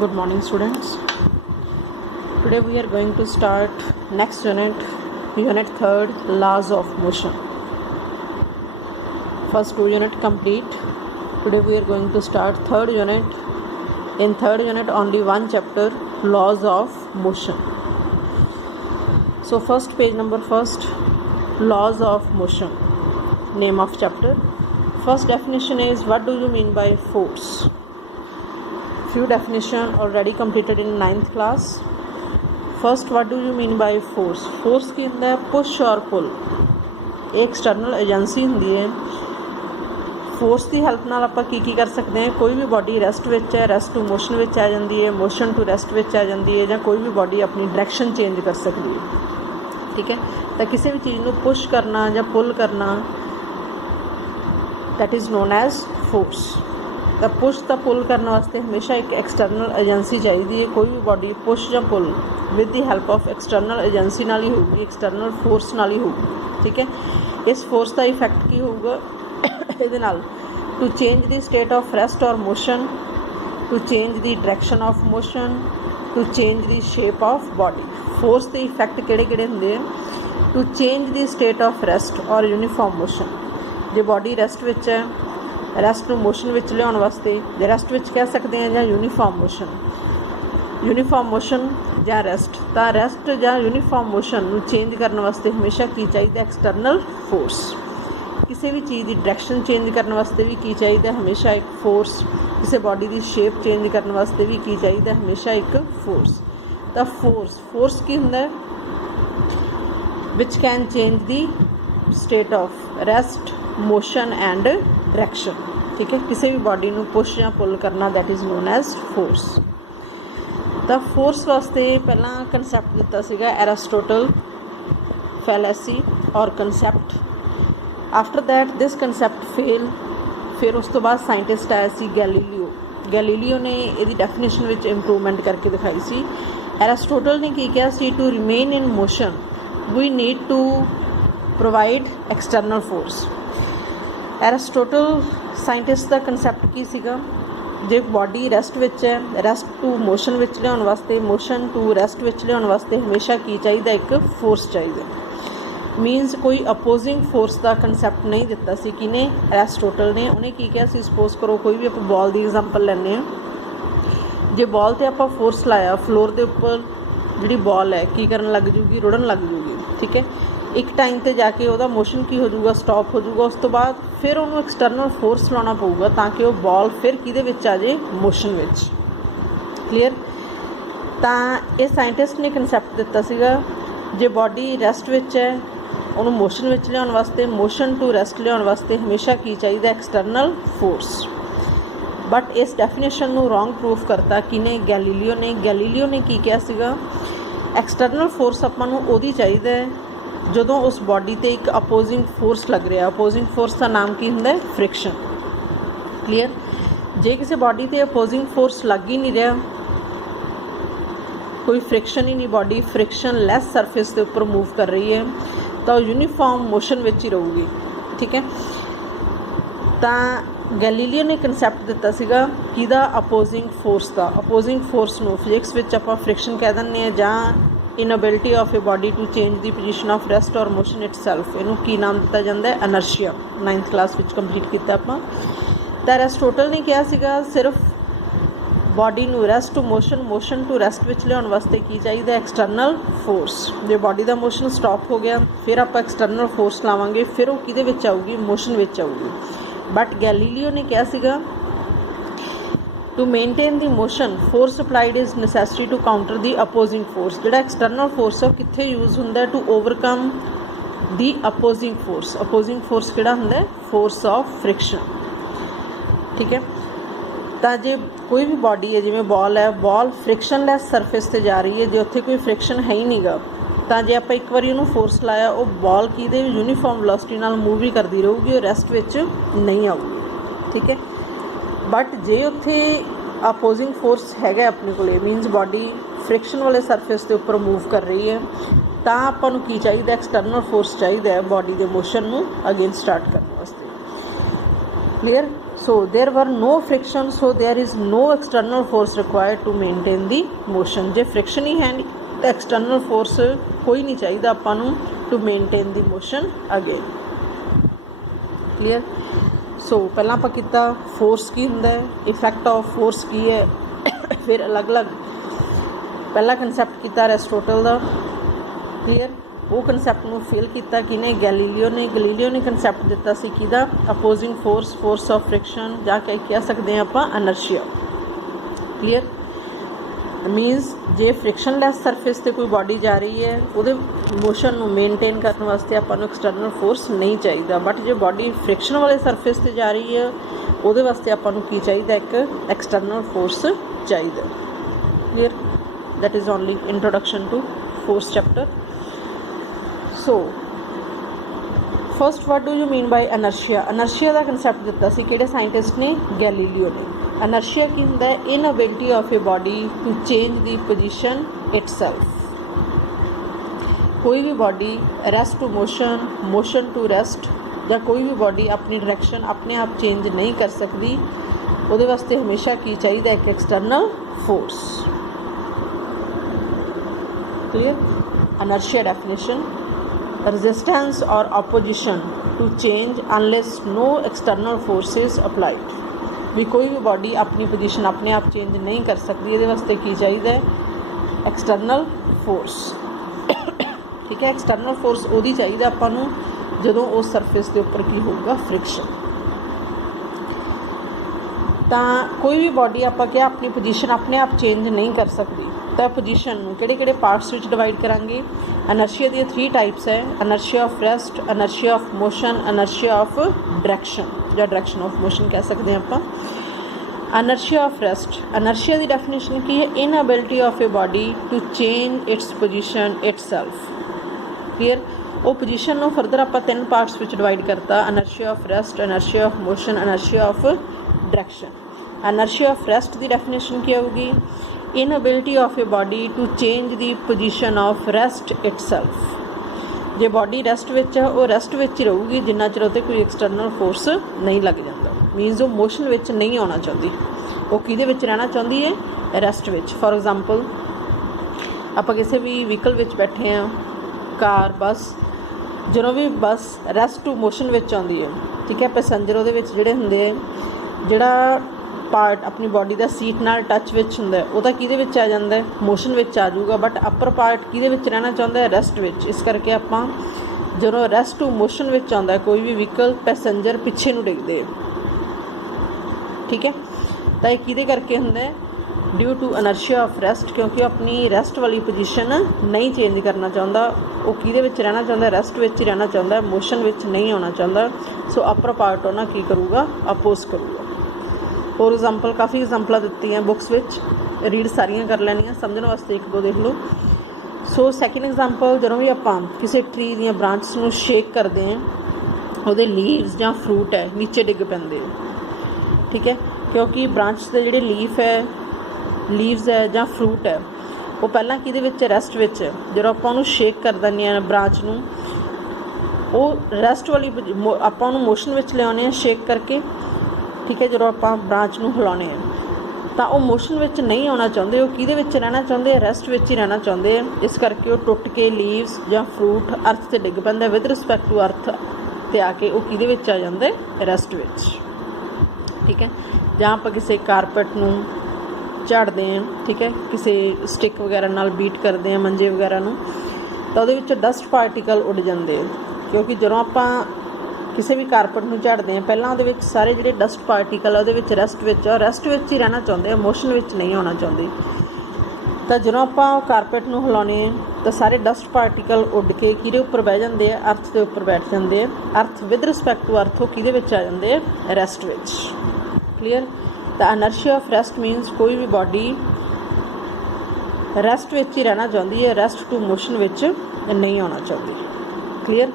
Good morning, students. Today we are going to start next unit 3rd, laws of motion. First 2 unit complete. Today we are going to start 3rd unit. In 3rd unit only one chapter, laws of motion. So first page number first, laws of motion. Name of chapter. First definition is, what do you mean by force? Few definition already completed in 9th class. First, what do you mean by force? Force ਕੀ ਹੁੰਦਾ ਹੈ? Push ਔਰ ਪੁੱਲ। ਇਹ external agency ਹੁੰਦੀ ਹੈ। Force ਦੀ help ਨਾਲ ਆਪਾਂ ਕੀ ਕਰ ਸਕਦੇ ਹਾਂ? ਕੋਈ ਵੀ ਬਾਡੀ ਰੈਸਟ ਵਿੱਚ ਹੈ, ਰੈਸਟ ਟੂ ਮੋਸ਼ਨ ਵਿੱਚ ਆ ਜਾਂਦੀ ਹੈ, ਮੋਸ਼ਨ ਟੂ ਰੈਸਟ ਵਿੱਚ ਆ ਜਾਂਦੀ ਹੈ, ਜਾਂ ਕੋਈ ਵੀ ਬਾਡੀ ਆਪਣੀ ਡਾਇਰੈਕਸ਼ਨ ਚੇਂਜ ਕਰ ਸਕਦੀ ਹੈ। ਠੀਕ ਹੈ, ਤਾਂ ਕਿਸੇ ਵੀ ਚੀਜ਼ ਨੂੰ ਪੁਸ਼ ਕਰਨਾ ਜਾਂ ਪੁੱਲ ਕਰਨਾ, that is known as force। ਤਾਂ ਪੁਸ਼ ਤਾਂ ਪੁੱਲ ਕਰਨ ਵਾਸਤੇ ਹਮੇਸ਼ਾ ਇੱਕ ਐਕਸਟਰਨਲ ਏਜੰਸੀ ਚਾਹੀਦੀ ਹੈ। ਕੋਈ ਵੀ ਬਾਡੀ ਪੁਸ਼ ਜਾਂ pull with the help of external agency ਨਾਲ ਹੀ ਹੋਊਗੀ, ਐਕਸਟਰਨਲ ਫੋਰਸ ਨਾਲ ਹੀ ਹੋਊਗੀ। ਠੀਕ ਹੈ, ਇਸ ਫੋਰਸ ਦਾ ਇਫੈਕਟ ਕੀ ਹੋਊਗਾ ਇਹਦੇ ਨਾਲ? To change the state of rest or motion, to change the direction of motion, to change the shape of body. Force ਦੇ ਇਫੈਕਟ ਕਿਹੜੇ ਕਿਹੜੇ ਹੁੰਦੇ ਆ? To change the state of rest or uniform motion. ਜੇ body rest ਵਿੱਚ ਹੈ, rest ਨੂੰ motion ਵਿੱਚ ਲਿਆਉਣ ਵਾਸਤੇ, ਜੇ ਰੈਸਟ ਵਿੱਚ ਕਹਿ ਸਕਦੇ ਹਾਂ, ਜਾਂ ਯੂਨੀਫਾਰਮ ਮੋਸ਼ਨ ਜਾਂ ਰੈਸਟ। ਤਾਂ ਰੈਸਟ ਜਾਂ ਯੂਨੀਫਾਰਮ ਮੋਸ਼ਨ ਨੂੰ ਚੇਂਜ ਕਰਨ ਵਾਸਤੇ ਹਮੇਸ਼ਾ ਕੀ ਚਾਹੀਦਾ? External force. ਕਿਸੇ ਵੀ ਚੀਜ਼ ਦੀ ਡਾਇਰੈਕਸ਼ਨ ਚੇਂਜ ਕਰਨ ਵਾਸਤੇ ਵੀ ਕੀ ਚਾਹੀਦਾ? ਹਮੇਸ਼ਾ ਇੱਕ ਫੋਰਸ। ਕਿਸੇ ਬਾਡੀ ਦੀ ਸ਼ੇਪ ਚੇਂਜ ਕਰਨ ਵਾਸਤੇ ਵੀ ਕੀ ਚਾਹੀਦਾ? ਹਮੇਸ਼ਾ ਇੱਕ ਫੋਰਸ। ਤਾਂ ਫੋਰਸ ਕੀ ਹੁੰਦਾ ਹੈ? ਵਿਚ can change the state of rest, motion and direction. ਠੀਕ ਹੈ, ਕਿਸੇ ਵੀ ਬਾਡੀ ਨੂੰ ਪੁਸ਼ ਜਾਂ ਪੁੱਲ ਕਰਨਾ, that is non as force. ਤਾਂ ਫੋਰਸ ਵਾਸਤੇ ਪਹਿਲਾਂ ਕੰਸੈਪਟ ਦਿੱਤਾ ਸੀਗਾ ਐਰਿਸਟੋਟਲ, ਫੈਲੇਸੀ ਔਰ concept. After that this concept fail. ਫਿਰ ਉਸ ਤੋਂ ਬਾਅਦ ਸਾਇੰਟਿਸਟ ਆਇਆ ਸੀ ਗੈਲੀਲੀਓ ਨੇ ਇਹਦੀ ਡੈਫੀਨੇਸ਼ਨ ਵਿੱਚ ਇੰਪਰੂਵਮੈਂਟ ਕਰਕੇ ਦਿਖਾਈ ਸੀ। ਐਰਿਸਟੋਟਲ ਨੇ ਕੀ ਕਿਹਾ ਸੀ? To remain in motion we need to provide external force. Aristotle scientist ਦਾ ਕੰਸੈਪਟ ਕੀ ਸੀਗਾ? ਜੇ ਬਾਡੀ ਰੈਸਟ ਵਿੱਚ ਹੈ, ਰੈਸਟ ਟੂ ਮੋਸ਼ਨ ਵਿੱਚ ਲਿਆਉਣ ਵਾਸਤੇ, ਮੋਸ਼ਨ ਟੂ ਰੈਸਟ ਵਿੱਚ ਲਿਆਉਣ ਵਾਸਤੇ ਹਮੇਸ਼ਾ ਕੀ ਚਾਹੀਦਾ? ਇੱਕ ਫੋਰਸ ਚਾਹੀਦਾ। ਮੀਨਸ ਕੋਈ ਅਪੋਜ਼ਿੰਗ ਫੋਰਸ ਦਾ ਕੰਸੈਪਟ ਨਹੀਂ ਦਿੱਤਾ ਸੀ। ਕਿਹਨੇ? ਐਰਿਸਟੋਟਲ ਨੇ। ਉਹਨੇ ਕੀ ਕਿਹਾ ਸੀ? ਸਪੋਜ਼ ਕਰੋ ਕੋਈ ਵੀ ਆਪਾਂ ਬਾਲ ਦੀ ਐਗਜ਼ਾਮਪਲ ਲੈਂਦੇ ਹਾਂ। ਜੇ ਬਾਲ 'ਤੇ ਆਪਾਂ ਫੋਰਸ ਲਾਇਆ, ਫਲੋਰ ਦੇ ਉੱਪਰ ਜਿਹੜੀ ਬਾਲ ਹੈ ਕੀ ਕਰਨ ਲੱਗ ਜੂਗੀ? ਰੁੜਨ ਲੱਗ ਜੂਗੀ। ਠੀਕ ਹੈ, ਇੱਕ ਟਾਈਮ 'ਤੇ ਜਾ ਕੇ ਉਹਦਾ ਮੋਸ਼ਨ ਕੀ ਹੋ ਜਾਊਗਾ? ਸਟਾਪ ਹੋ ਜਾਊਗਾ। ਉਸ ਤੋਂ ਬਾਅਦ ਫਿਰ ਉਹਨੂੰ ਐਕਸਟਰਨਲ ਫੋਰਸ ਲਾਉਣਾ ਪਊਗਾ ਤਾਂ ਕਿ ਉਹ ਬਾਲ ਫਿਰ ਕਿਹਦੇ ਵਿੱਚ ਆ ਜਾਏ? ਮੋਸ਼ਨ ਵਿੱਚ। ਕਲੀਅਰ? ਤਾਂ ਇਹ ਸਾਇੰਟਿਸਟ ਨੇ ਕੰਸੈਪਟ ਦਿੱਤਾ ਸੀਗਾ, ਜੇ ਬਾਡੀ ਰੈਸਟ ਵਿੱਚ ਹੈ, ਉਹਨੂੰ ਮੋਸ਼ਨ ਵਿੱਚ ਲਿਆਉਣ ਵਾਸਤੇ, ਮੋਸ਼ਨ ਟੂ ਰੈਸਟ ਲਿਆਉਣ ਵਾਸਤੇ ਹਮੇਸ਼ਾ ਕੀ ਚਾਹੀਦਾ? External force. ਬਟ ਇਸ ਡੈਫੀਨੇਸ਼ਨ ਨੂੰ ਰੋਂਗ ਪ੍ਰੂਫ ਕਰਤਾ ਕਿਹਨੇ? ਗੈਲੀਲੀਓ ਨੇ ਕੀ ਕਿਹਾ ਸੀਗਾ? ਐਕਸਟਰਨਲ ਫੋਰਸ ਆਪਾਂ ਨੂੰ ਉਹਦੀ ਚਾਹੀਦਾ ਹੈ ਜਦੋਂ ਉਸ ਬਾਡੀ 'ਤੇ ਇੱਕ ਅਪੋਜ਼ਿੰਗ ਫੋਰਸ ਲੱਗ ਰਿਹਾ। ਅਪੋਜ਼ਿੰਗ ਫੋਰਸ ਦਾ ਨਾਮ ਕੀ ਹੁੰਦਾ ਹੈ? ਫ੍ਰਿਕਸ਼ਨ। ਕਲੀਅਰ? ਜੇ ਕਿਸੇ ਬਾਡੀ 'ਤੇ ਅਪੋਜ਼ਿੰਗ ਫੋਰਸ ਲੱਗ ਹੀ ਨਹੀਂ ਰਿਹਾ, ਕੋਈ ਫ੍ਰਿਕਸ਼ਨ ਹੀ ਨਹੀਂ, ਬਾਡੀ ਫ੍ਰਿਕਸ਼ਨ ਲੈਸ ਸਰਫੇਸ ਦੇ ਉੱਪਰ ਮੂਵ ਕਰ ਰਹੀ ਹੈ, ਤਾਂ ਉਹ ਯੂਨੀਫਾਰਮ ਮੋਸ਼ਨ ਵਿੱਚ ਹੀ ਰਹੂਗੀ। ਠੀਕ ਹੈ, ਤਾਂ ਗੈਲੀਲੀਓ ਨੇ ਕੰਸੈਪਟ ਦਿੱਤਾ ਸੀਗਾ ਕਿਹਦਾ? ਅਪੋਜ਼ਿੰਗ ਫੋਰਸ ਦਾ। ਅਪੋਜ਼ਿੰਗ ਫੋਰਸ ਨੂੰ ਫਿਜ਼ਿਕਸ ਵਿੱਚ ਆਪਾਂ ਫ੍ਰਿਕਸ਼ਨ ਕਹਿ ਦਿੰਦੇ ਹਾਂ, ਜਾਂ inability of a body to change the position of rest or motion itself. ਇਹਨੂੰ ਕੀ ਨਾਮ ਦਿੱਤਾ ਜਾਂਦਾ ਹੈ? ਇਨਰਸ਼ੀਆ। 9th ਕਲਾਸ ਵਿੱਚ ਕੰਪਲੀਟ ਕੀਤਾ ਆਪਾਂ। ਤਾਂ ਐਰਿਸਟੋਟਲ ਨੇ ਕਿਹਾ ਸੀਗਾ ਸਿਰਫ ਬਾਡੀ ਨੂੰ rest to motion, motion to rest ਵਿੱਚ ਲਿਆਉਣ ਵਾਸਤੇ ਕੀ ਚਾਹੀਦਾ? External force. ਜੇ ਬਾਡੀ ਦਾ ਮੋਸ਼ਨ ਸਟਾਪ ਹੋ ਗਿਆ, ਫਿਰ ਆਪਾਂ ਐਕਸਟਰਨਲ ਫੋਰਸ ਲਾਵਾਂਗੇ, ਫਿਰ ਉਹ ਕਿਹਦੇ ਵਿੱਚ ਆਊਗੀ? ਮੋਸ਼ਨ ਵਿੱਚ ਆਊਗੀ। ਬਟ ਗੈਲੀਲੀਓ ਨੇ ਕਿਹਾ ਸੀਗਾ to maintain the motion, force applied is necessary to counter the opposing force. ਜਿਹੜਾ ਐਕਸਟਰਨਲ ਫੋਰਸ ਹੈ ਉਹ ਕਿੱਥੇ ਯੂਜ਼ ਹੁੰਦਾ? To overcome the opposing force. Opposing force ਕਿਹੜਾ ਹੁੰਦਾ? Force of friction. ਠੀਕ ਹੈ, ਤਾਂ ਜੇ ਕੋਈ ਵੀ ਬਾਡੀ ਹੈ, ਜਿਵੇਂ ਬਾਲ ਹੈ, ਬਾਲ ਫ੍ਰਿਕਸ਼ਨਲੈਸ ਸਰਫੇਸ 'ਤੇ ਜਾ ਰਹੀ ਹੈ, ਜੇ ਉੱਥੇ ਕੋਈ ਫ੍ਰਿਕਸ਼ਨ ਹੈ ਹੀ ਨਹੀਂ ਗਾ, ਤਾਂ ਜੇ ਆਪਾਂ ਇੱਕ ਵਾਰੀ ਉਹਨੂੰ ਫੋਰਸ ਲਾਇਆ, ਉਹ ਬਾਲ ਕਿਹਦੇ? ਯੂਨੀਫਾਰਮ ਵੈਲੋਸਿਟੀ ਨਾਲ ਮੂਵ ਹੀ ਕਰਦੀ ਰਹੂਗੀ, ਉਹ ਰੈਸਟ ਵਿੱਚ ਨਹੀਂ ਆਊਗੀ। ਠੀਕ ਹੈ, ਬਟ ਜੇ ਉੱਥੇ ਅਪੋਜ਼ਿੰਗ ਫੋਰਸ ਹੈਗਾ ਆਪਣੇ ਕੋਲ, ਮੀਨਸ ਬਾਡੀ ਫ੍ਰਿਕਸ਼ਨ ਵਾਲੇ ਸਰਫੇਸ ਦੇ ਉੱਪਰ ਮੂਵ ਕਰ ਰਹੀ ਹੈ, ਤਾਂ ਆਪਾਂ ਨੂੰ ਕੀ ਚਾਹੀਦਾ? ਐਕਸਟਰਨਲ ਫੋਰਸ ਚਾਹੀਦਾ ਹੈ ਬਾਡੀ ਦੇ ਮੋਸ਼ਨ ਨੂੰ ਅਗੇਨ ਸਟਾਰਟ ਕਰਨ ਵਾਸਤੇ। Clear? So there were no friction, so there is no external force required to maintain the motion. J friction ही है तो external force कोई नहीं चाहिए ਆਪਾਂ ਨੂੰ to maintain the motion again. Clear? So ਪਹਿਲਾਂ ਆਪਾਂ ਕੀਤਾ force ਕੀ ਹੁੰਦਾ ਹੈ, effect of force ਕੀ ਹੈ, ਫਿਰ ਅਲੱਗ-ਅਲੱਗ ਪਹਿਲਾ concept ਕੀਤਾ ਅਰਿਸਟੋਟਲ ਦਾ. Clear? ਉਹ ਕਨਸੈਪਟ ਨੂੰ ਫੇਲ ਕੀਤਾ ਕਿਨੇ, ਗੈਲੀਲੀਓ ਨੇ ਕਨਸੈਪਟ ਦਿੱਤਾ ਸੀ ਕਿਹਦਾ, ਅਪੋਜ਼ਿੰਗ ਫੋਰਸ ਆਫ ਫ੍ਰਿਕਸ਼ਨ ਜਾਂ ਕਹਿ ਸਕਦੇ ਹਾਂ ਆਪਾਂ ਇਨਰਸ਼ੀਆ. ਕਲੀਅਰ? ਮੀਨਸ ਜੇ ਫ੍ਰਿਕਸ਼ਨਲੈਸ ਸਰਫੇਸ 'ਤੇ ਕੋਈ ਬਾਡੀ ਜਾ ਰਹੀ ਹੈ ਉਹਦੇ ਮੋਸ਼ਨ ਨੂੰ ਮੇਨਟੇਨ ਕਰਨ ਵਾਸਤੇ ਆਪਾਂ ਨੂੰ ਐਕਸਟਰਨਲ ਫੋਰਸ ਨਹੀਂ ਚਾਹੀਦਾ, ਬਟ ਜੇ ਬਾਡੀ ਫ੍ਰਿਕਸ਼ਨ ਵਾਲੇ ਸਰਫੇਸ 'ਤੇ ਜਾ ਰਹੀ ਹੈ ਉਹਦੇ ਵਾਸਤੇ ਆਪਾਂ ਨੂੰ ਕੀ ਚਾਹੀਦਾ, ਇੱਕ ਐਕਸਟਰਨਲ ਫੋਰਸ ਚਾਹੀਦਾ. Clear? That is only introduction to force chapter. So first what do you mean by inertia? Inertia ਦਾ concept ਦਿੱਤਾ ਸੀ ਕਿਹੜੇ ਸਾਇੰਟਿਸਟ ਨੇ, ਗੈਲੀਲੀਓ ਨੇ. inertia ਕੀ ਹੁੰਦਾ ਹੈ, inability of a body to change the position itself. ਕੋਈ ਵੀ body rest to motion, motion to rest ਜਾਂ ਕੋਈ ਵੀ body ਆਪਣੀ ਡਾਇਰੈਕਸ਼ਨ ਆਪਣੇ ਆਪ ਚੇਂਜ ਨਹੀਂ ਕਰ ਸਕਦੀ, ਉਹਦੇ ਵਾਸਤੇ ਹਮੇਸ਼ਾ ਕੀ ਚਾਹੀਦਾ, ਇੱਕ external force. Clear? inertia definition: resistance or opposition to change unless no external force is applied. ਵੀ ਕੋਈ ਵੀ ਬਾਡੀ ਆਪਣੀ ਪੋਜੀਸ਼ਨ ਆਪਣੇ ਆਪ ਚੇਂਜ ਨਹੀਂ ਕਰ ਸਕਦੀ, ਇਹਦੇ ਵਾਸਤੇ ਕੀ ਚਾਹੀਦਾ ਹੈ, ਐਕਸਟਰਨਲ ਫੋਰਸ. ਠੀਕ ਹੈ? ਐਕਸਟਰਨਲ ਫੋਰਸ ਉਹਦੀ ਚਾਹੀਦਾ ਆਪਾਂ ਨੂੰ ਜਦੋਂ ਉਸ ਸਰਫੇਸ ਦੇ ਉੱਪਰ ਕੀ ਹੋਊਗਾ, ਫ੍ਰਿਕਸ਼ਨ. ਤਾਂ ਕੋਈ ਵੀ ਬਾਡੀ ਆਪਾਂ ਕਿਹਾ ਆਪਣੀ ਪੋਜੀਸ਼ਨ ਆਪਣੇ ਆਪ ਚੇਂਜ ਨਹੀਂ ਕਰ ਸਕਦੀ, ਤਾਂ ਪੋਜੀਸ਼ਨ ਨੂੰ ਕਿਹੜੇ ਪਾਰਟਸ ਵਿੱਚ ਡਿਵਾਈਡ ਕਰਾਂਗੇ. ਇਨਰਸ਼ੀਆ ਦੀਆਂ 3 ਟਾਈਪਸ ਹੈ, inertia of rest, inertia of motion, inertia of direction ਜਾਂ ਡਾਇਰੈਕਸ਼ਨ ਆਫ ਮੋਸ਼ਨ ਕਹਿ ਸਕਦੇ ਹਾਂ ਆਪਾਂ. ਇਨਰਸ਼ੀਆ ਆਫ ਰੈਸਟ, ਇਨਰਸ਼ੀਆ ਦੀ ਡੈਫੀਨੇਸ਼ਨ ਕੀ ਹੈ, inability of a body to change its position itself. Clear? ਉਹ ਪੋਜੀਸ਼ਨ ਨੂੰ ਫਰਦਰ ਆਪਾਂ 3 ਪਾਰਟਸ ਵਿੱਚ ਡਿਵਾਈਡ ਕਰਤਾ, inertia of rest, inertia of motion, inertia of direction. Inertia of rest ਦੀ definition ਕੀ ਹੋਊਗੀ, inability of a body to change the position of rest itself. ਜੇ body rest ਵਿੱਚ ਹੈ ਉਹ ਰੈਸਟ ਵਿੱਚ ਹੀ ਰਹੂਗੀ ਜਿੰਨਾ ਚਿਰ ਉੱਤੇ ਕੋਈ ਐਕਸਟਰਨਲ ਫੋਰਸ ਨਹੀਂ ਲੱਗ ਜਾਂਦਾ. ਮੀਨਸ ਉਹ ਮੋਸ਼ਨ ਵਿੱਚ ਨਹੀਂ ਆਉਣਾ ਚਾਹੁੰਦੀ, ਉਹ ਕਿਹਦੇ ਵਿੱਚ ਰਹਿਣਾ ਚਾਹੁੰਦੀ ਹੈ, ਰੈਸਟ ਵਿੱਚ. ਫੋਰ ਐਗਜ਼ਾਮਪਲ ਆਪਾਂ ਕਿਸੇ ਵੀ ਵਹੀਕਲ ਵਿੱਚ ਬੈਠੇ ਹਾਂ, ਕਾਰ, ਬੱਸ, ਜਦੋਂ ਵੀ ਬੱਸ ਰੈਸਟ ਟੂ ਮੋਸ਼ਨ ਵਿੱਚ ਆਉਂਦੀ ਹੈ, ਠੀਕ ਹੈ, ਪੈਸੰਜਰ ਉਹਦੇ ਵਿੱਚ ਜਿਹੜੇ ਹੁੰਦੇ, ਜਿਹੜਾ ਪਾਰਟ ਆਪਣੀ ਬਾਡੀ ਦਾ ਸੀਟ ਨਾਲ ਟੱਚ ਵਿੱਚ ਹੁੰਦਾ ਉਹਦਾ ਕਿਹਦੇ ਵਿੱਚ ਆ ਜਾਂਦਾ, ਮੋਸ਼ਨ ਵਿੱਚ ਆ ਜਾਊਗਾ, ਬਟ ਅਪਰ ਪਾਰਟ ਕਿਹਦੇ ਵਿੱਚ ਰਹਿਣਾ ਚਾਹੁੰਦਾ ਹੈ, ਰੈਸਟ ਵਿੱਚ. ਇਸ ਕਰਕੇ ਆਪਾਂ ਜਦੋਂ ਰੈਸਟ ਟੂ ਮੋਸ਼ਨ ਵਿੱਚ ਆਉਂਦਾ ਕੋਈ ਵੀ ਵਹੀਕਲ, ਪੈਸੰਜਰ ਪਿੱਛੇ ਨੂੰ ਡਿੱਗਦੇ. ਠੀਕ ਹੈ? ਤਾਂ ਇਹ ਕਿਹਦੇ ਕਰਕੇ ਹੁੰਦਾ, ਡਿਊ ਟੂ ਇਨਰਸ਼ੀਆ ਆਫ ਰੈਸਟ, ਕਿਉਂਕਿ ਆਪਣੀ ਰੈਸਟ ਵਾਲੀ ਪੋਜੀਸ਼ਨ ਨਹੀਂ ਚੇਂਜ ਕਰਨਾ ਚਾਹੁੰਦਾ, ਉਹ ਕਿਹਦੇ ਵਿੱਚ ਰਹਿਣਾ ਚਾਹੁੰਦਾ, ਰੈਸਟ ਵਿੱਚ ਹੀ ਰਹਿਣਾ ਚਾਹੁੰਦਾ, ਮੋਸ਼ਨ ਵਿੱਚ ਨਹੀਂ ਆਉਣਾ ਚਾਹੁੰਦਾ. ਸੋ ਅਪਰ ਪਾਰਟ ਉਹਨਾਂ ਕੀ ਕਰੂਗਾ, ਅਪੋਜ਼ ਕਰੂਗਾ. ਫੋਰ ਐਗਜ਼ਾਮਪਲ ਕਾਫੀ ਐਗਜ਼ਾਮਪਲਾਂ ਦਿੱਤੀਆਂ ਬੁੱਕਸ ਵਿੱਚ, ਰੀਡ ਸਾਰੀਆਂ ਕਰ ਲੈਣੀਆਂ, ਸਮਝਣ ਵਾਸਤੇ 1-2 ਦੇਖ ਲਓ. ਸੋ ਸੈਕਿੰਡ ਐਗਜ਼ਾਮਪਲ, ਜਦੋਂ ਵੀ ਆਪਾਂ ਕਿਸੇ ਟਰੀ ਦੀਆਂ ਬ੍ਰਾਂਚਸ ਨੂੰ ਸ਼ੇਕ ਕਰਦੇ ਹਾਂ, ਉਹਦੇ ਲੀਵਸ ਜਾਂ ਫਰੂਟ ਹੈ ਨੀਚੇ ਡਿੱਗ ਪੈਂਦੇ. ਠੀਕ ਹੈ? ਕਿਉਂਕਿ ਬ੍ਰਾਂਚ ਦੇ ਜਿਹੜੇ ਲੀਵਸ ਹੈ ਜਾਂ ਫਰੂਟ ਹੈ ਉਹ ਪਹਿਲਾਂ ਕਿਹਦੇ ਵਿੱਚ, ਰੈਸਟ ਵਿੱਚ. ਜਦੋਂ ਆਪਾਂ ਉਹਨੂੰ ਸ਼ੇਕ ਕਰ ਦਿੰਦੇ ਹਾਂ ਬ੍ਰਾਂਚ ਨੂੰ, ਉਹ ਰੈਸਟ ਵਾਲੀ ਆਪਾਂ ਉਹਨੂੰ ਮੋਸ਼ਨ ਵਿੱਚ ਲਿਆਉਂਦੇ ਹਾਂ ਸ਼ੇਕ ਕਰਕੇ. ਠੀਕ ਹੈ? ਜਦੋਂ ਆਪਾਂ ਬ੍ਰਾਂਚ ਨੂੰ ਹਿਲਾਉਂਦੇ ਹਾਂ ਤਾਂ ਉਹ ਮੋਸ਼ਨ ਵਿੱਚ ਨਹੀਂ ਆਉਣਾ ਚਾਹੁੰਦੇ, ਉਹ ਕਿਹਦੇ ਵਿੱਚ ਰਹਿਣਾ ਚਾਹੁੰਦੇ ਆ, ਰੈਸਟ ਵਿੱਚ ਹੀ ਰਹਿਣਾ ਚਾਹੁੰਦੇ ਆ. ਇਸ ਕਰਕੇ ਉਹ ਟੁੱਟ ਕੇ ਲੀਵਸ ਜਾਂ ਫਰੂਟ ਅਰਥ 'ਤੇ ਡਿੱਗ ਪੈਂਦਾ, ਵਿਦ ਰਿਸਪੈਕਟ ਟੂ ਅਰਥ 'ਤੇ ਆ ਕੇ ਉਹ ਕਿਹਦੇ ਵਿੱਚ ਆ ਜਾਂਦਾ, ਰੈਸਟ ਵਿੱਚ. ਠੀਕ ਹੈ? ਜਾਂ ਆਪਾਂ ਕਿਸੇ ਕਾਰਪੈਟ ਨੂੰ ਝਾੜਦੇ ਹਾਂ, ਠੀਕ ਹੈ, ਕਿਸੇ ਸਟਿਕ ਵਗੈਰਾ ਨਾਲ ਬੀਟ ਕਰਦੇ ਹਾਂ ਮੰਜੇ ਵਗੈਰਾ ਨੂੰ, ਤਾਂ ਉਹਦੇ ਵਿੱਚ ਡਸਟ ਪਾਰਟੀਕਲ ਉੱਡ ਜਾਂਦੇ, ਕਿਉਂਕਿ ਜਦੋਂ ਆਪਾਂ ਕਿਸੇ ਵੀ ਕਾਰਪੈਟ ਨੂੰ ਝਾੜਦੇ ਹਾਂ ਪਹਿਲਾਂ ਉਹਦੇ ਵਿੱਚ ਸਾਰੇ ਜਿਹੜੇ ਡਸਟ ਪਾਰਟੀਕਲ ਆ ਉਹਦੇ ਵਿੱਚ ਰੈਸਟ ਵਿੱਚ ਹੀ ਰਹਿਣਾ ਚਾਹੁੰਦੇ ਆ, ਮੋਸ਼ਨ ਵਿੱਚ ਨਹੀਂ ਆਉਣਾ ਚਾਹੁੰਦੇ. ਤਾਂ ਜਦੋਂ ਆਪਾਂ ਕਾਰਪੈਟ ਨੂੰ ਹਿਲਾਉਂਦੇ ਹਾਂ ਤਾਂ ਸਾਰੇ ਡਸਟ ਪਾਰਟੀਕਲ ਉੱਡ ਕੇ ਕਿਹਦੇ ਉੱਪਰ ਬਹਿ ਜਾਂਦੇ ਆ, ਅਰਥ ਦੇ ਉੱਪਰ ਬੈਠ ਜਾਂਦੇ ਆ. ਅਰਥ ਵਿਦ ਰਿਸਪੈਕਟ ਟੂ ਅਰਥ ਉਹ ਕਿਹਦੇ ਵਿੱਚ ਆ ਜਾਂਦੇ ਆ, ਰੈਸਟ ਵਿੱਚ. ਕਲੀਅਰ? ਤਾਂ ਇਨਰਸ਼ੀਆ ਆਫ ਰੈਸਟ ਮੀਨਸ ਕੋਈ ਵੀ ਬਾਡੀ ਰੈਸਟ ਵਿੱਚ ਹੀ ਰਹਿਣਾ ਚਾਹੁੰਦੀ ਹੈ, ਰੈਸਟ ਟੂ ਮੋਸ਼ਨ ਵਿੱਚ ਨਹੀਂ ਆਉਣਾ ਚਾਹੁੰਦੀ. ਕਲੀਅਰ?